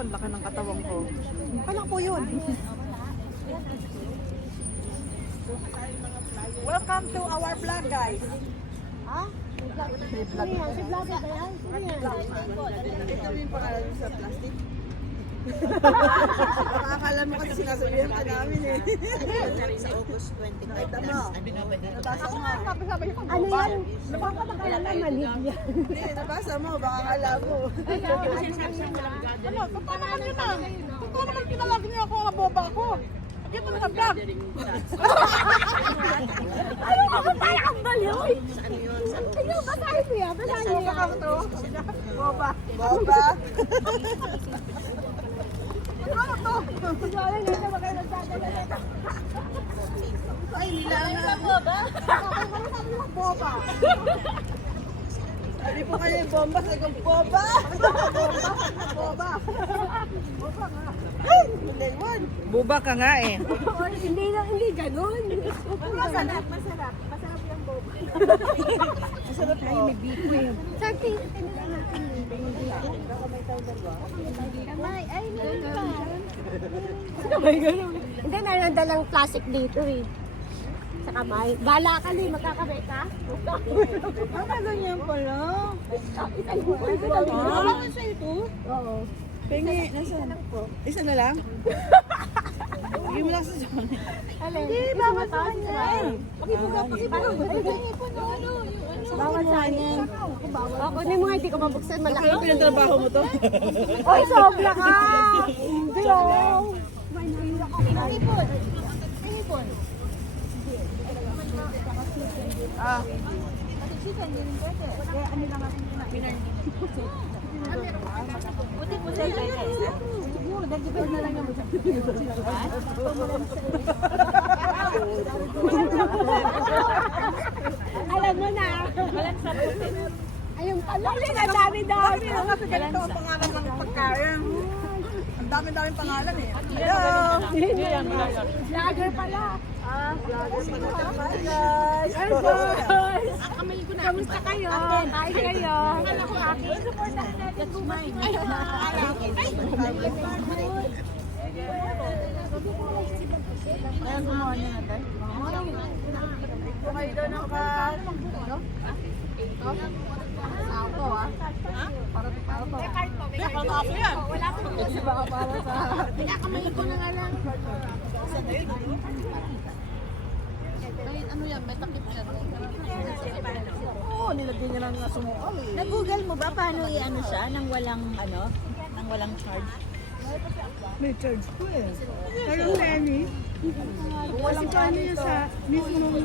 ang laki ng katawan ko. Palang po yun. Welcome to our vlog, guys. Ha? Si vlog ba yan? Ito yung pangalan sa plastic. Akala mo kasi sinasabihan ka namin eh. Sa August 20. Nakita mo. Nabasa mo. Ano yan? Nakakabakalala manhid yan. Hindi, nabasa mo. Baka akala mo. Ano, paano naman yun ah? Paano naman pinalagi niyo ako nga boba ako? Dito na vlog. Ano ako tayo ang baliw? Ano yun? Sa August. Tingnan, basahin mo yan. Basahin mo yan. Boba. Boba. Ano to? Siguro nga na baka nagdadala na. Ay, nilangan. Boba? Boba. Sabi po kayo yung bomba. Sabi ko, boba. Boba. Boba nga. Ay, hindi yun. Boba ka nga eh. Hindi ganun. Masarap. Masarap yung boba. Masarap po. Ay, may biko eh. Sir, tingnan natin. Baka may tawag ba? Kamay, ay, meron pa. Kamay, ganun. Hindi, meron dalang plastic dito eh. Sa kamay. Bala ka na, magkakamay ka? Ganyan pala. Ah, sa ito? Oo. Pengi, nasaan? Isa na lang? Hindi mo lang sa Johnny. Hindi, bawal sa kanya. Pakibuga. Bawal sa kanya. Ako na mga hindi ko mabuksan. Malaki. Ano pinatrabaho mo to? Ay, sobra ka! Hindi oh. Ipon. Ah. Alam mo na. Ayun pala. Ang dami-dami. Kasi ganito ang pangalan ng pagkain. Ang dami-daming pangalan eh. Hello! Vlogger pala. Hi guys! Hi guys! Kamusta kayo? Hi kayo. Supportahan natin kumain. Ayan, gumawa niya natin. Kung kayo daw auto ah. Para sa auto. Para ako yan. Kasi baka para sa... Pinakamay ko na nga lang. Ano yan? May takip yan. Oo, nilagyan niya lang nga sumukal eh. Nag-google mo ba paano i-ano siya nang walang nang walang charge? May charge po eh. Pero Lenny, Walang ano yun sa mismong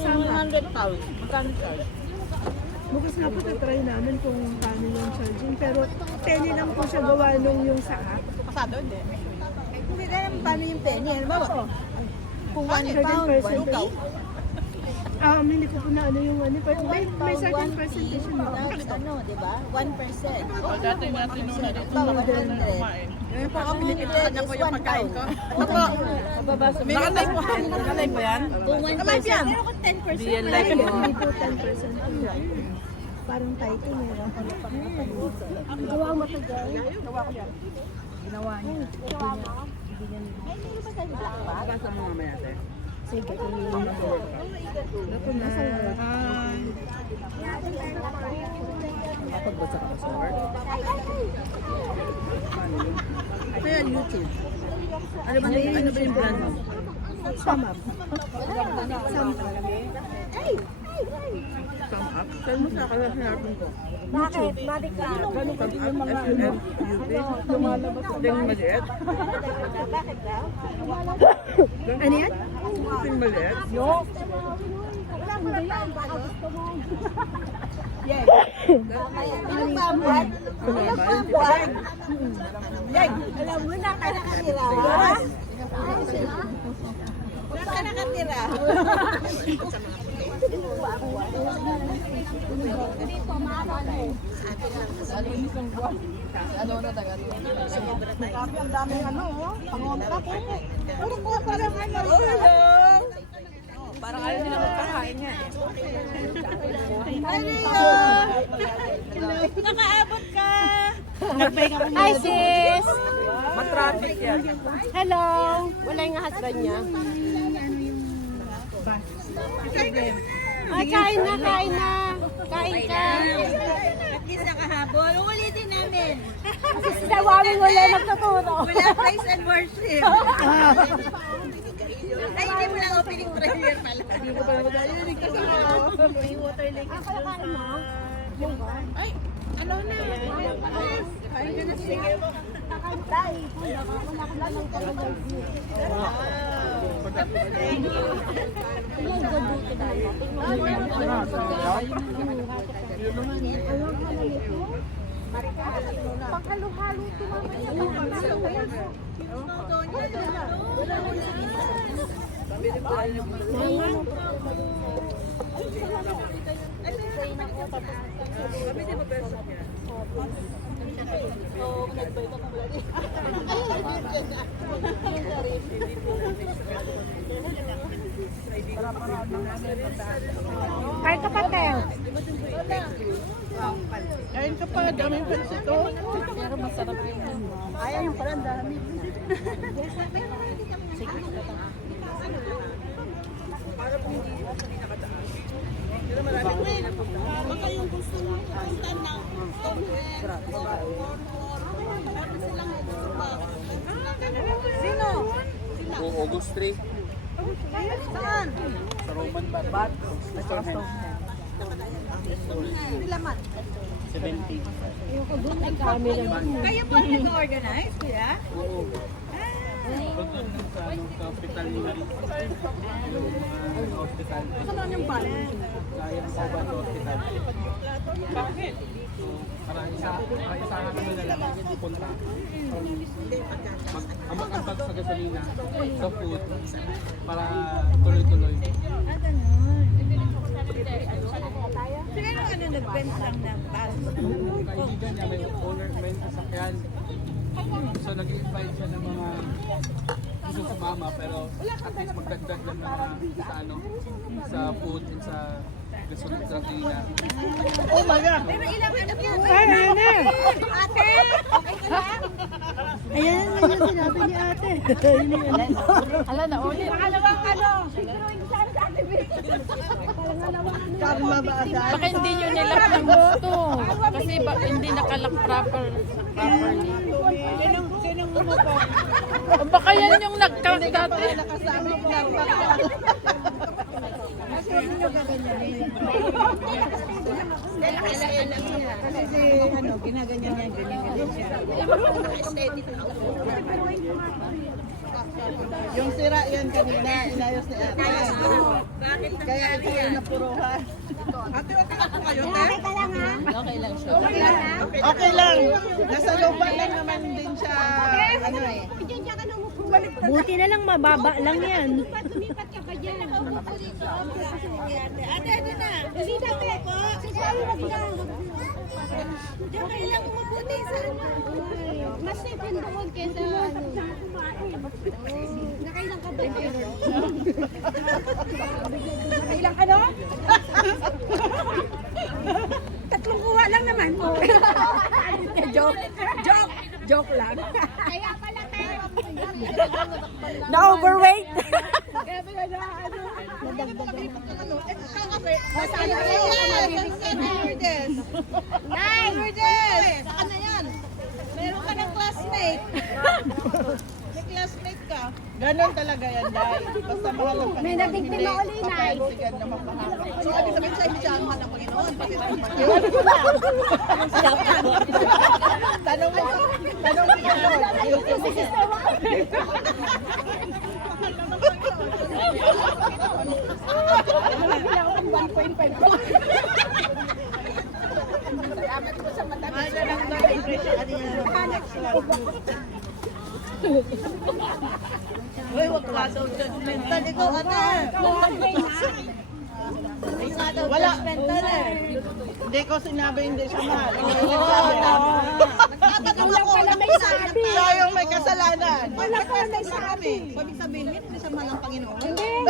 sama. 100 pounds. Magkano charge? Bukas nga po try namin kung paano yung charging. Pero penny lang po siya gawa nung yung sa app. Pasado, hindi. Hindi ka naman paano yung penny. Ano ba? Kung 1 Certain pound, percentage. Hindi ko po na ano yung ano. Pero may certain percentage yun. ano, di ba? 1%. O, dati nga tinuna dito. Ba, 100. Ngayon pa ako, 100 Ano po is yung 1 pagkain pound. ko? Opo. Nakalive po. Nakalive po yan? Kung 1%. Meron ko 10%. Real life. Hindi po 10%. Parang typing eh. Gawa mo to girl. Gawa ko yan. Ginawa niya. Gawa mo? Ay, hindi ba tayo black ba? Basa mo mamaya ate. Sige. Naku na. Hi. Nakapagbasa ka ba sa Word? Paano yun? Ito yan, YouTube. Ano ba yung brand mo? Sama. Sum up? Saan mo sa akin sinarapin ko? Bakit? Madik ka. Sum up, SUM, UP. Lumalabas. Yung maliit. Ano yan? Yung maliit. Wala mo na yan. Baka gusto mo. Ilang ba ang buwan? Ilang ba ang buwan? Alam mo na, kaya Nakatira. Wala ka nakatira. dito, maano eh. Ano na taga? Grabe, ang daming ano, oh. Pangontra ko. Puro ko parang ano. Oh, hello! Parang ayaw nila magpakain niya eh. Nakaabot ka. Hi sis! traffic yan. Hello! Wala yung husband niya. Ah, kain na, kain na. Kain ka. At least nakahabol. Ulitin namin. Kasi si Dawami wala nagtuturo. Wala praise and worship. Ay, hindi mo lang opening prayer pala. Hindi ko pala nagalilig kasi may water lake. Ah, kaya kain mo? Ay, ano na? Kain ka na sige mo. Dahil, wala ka lang talaga. Panghalu-halo ito mamaya. Kain ka pa, Tel. Kain ka pa, daming pansit to. Pero masarap yun. Ayaw yung pala, dami. Baka yung gusto mo punta na Sino? August 3. Saan? Sa Roman Bat. Restaurant. Nilaman. 70. Kayo po ang nag-organize, kuya? Oo. Pag doon sa hospital nila rin. Yung mga hospital. Saan yung bal? Kaya sa Bat Hospital. Bakit? Para isahan ka nila lang pupunta. Mag-ambag sa gasolina, sa food, para tuloy-tuloy. Ah, ganun. Siguro ano, nag-bent lang ng bus. Yung kaibigan niya, may owner, may sasakyan. So nag-invite siya ng mga gusto sumama, pero at least magdagdag lang na sa ano, sa food and sa gasolina. Oh my God! Pero ilang ano po? Ate! Okay ka lang? Ayan, yun yung sinabi ni ate. Ala na, ulit. Pangalawang ano? Siguro yung sana sa ate Vic. Karma ba agad? Baka hindi nyo nilak ng gusto. Kasi hindi nakalak properly. Sinong umupo? O baka yan yung nag-count dati. Nakasamit lang. Kasi ano, ginaganyan niya, ganyan siya. Yung sira yan kanina, inayos ni ate. Kaya ito yung napuruhan. Ate, okay ka po kayo, te? Okay ka lang, ha? Okay lang siya. Okay lang, ha? Okay lang. Nasa looban lang naman din siya. Ano eh. Diyan ka na umupo. Buti na lang mababa lang yan. Lumipat ka pa dyan. Umupo dito. Ate, ano na? Kasi dati po. Kasi wag lang. Diyan kayo lang umuputi sa ano. Mas safe yung doon kesa ano. Nakailang ka ba? Nakailang ka no? Tatlong kuha lang naman mo. Joke lang. Kaya pala tayo. Na-overweight? Kaya pala na ano. Masaya Lourdes! Nine! Lourdes! Saan na yan? Meron ka ng classmate. May classmate ka. Ganon talaga yan, Day. Basta mahal ang Panginoon. May nabigtin na uli, Nay. Papansigan na mapahal. So, ibig sabihin siya, hindi siya ang mahal ng Panginoon. Pati sa Tanong mo. Tanong mo ka, Lord. Uy, wag ka daw judgmental. Ikaw, ate. Wala. Hindi ko sinabi hindi siya mahal. Nagtatanong ako. pala may sabi. Siya yung may kasalanan. Wala ko may sabi. Ibig sabihin, hindi siya mahal ng Panginoon. Hindi yun.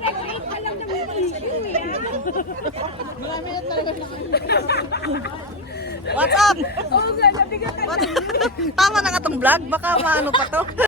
Nag-rate ka lang ng mga issue eh. Marami na talaga. What's up? Oo nga, nabigat ka. Tama na nga tong vlog. Baka maano pa to.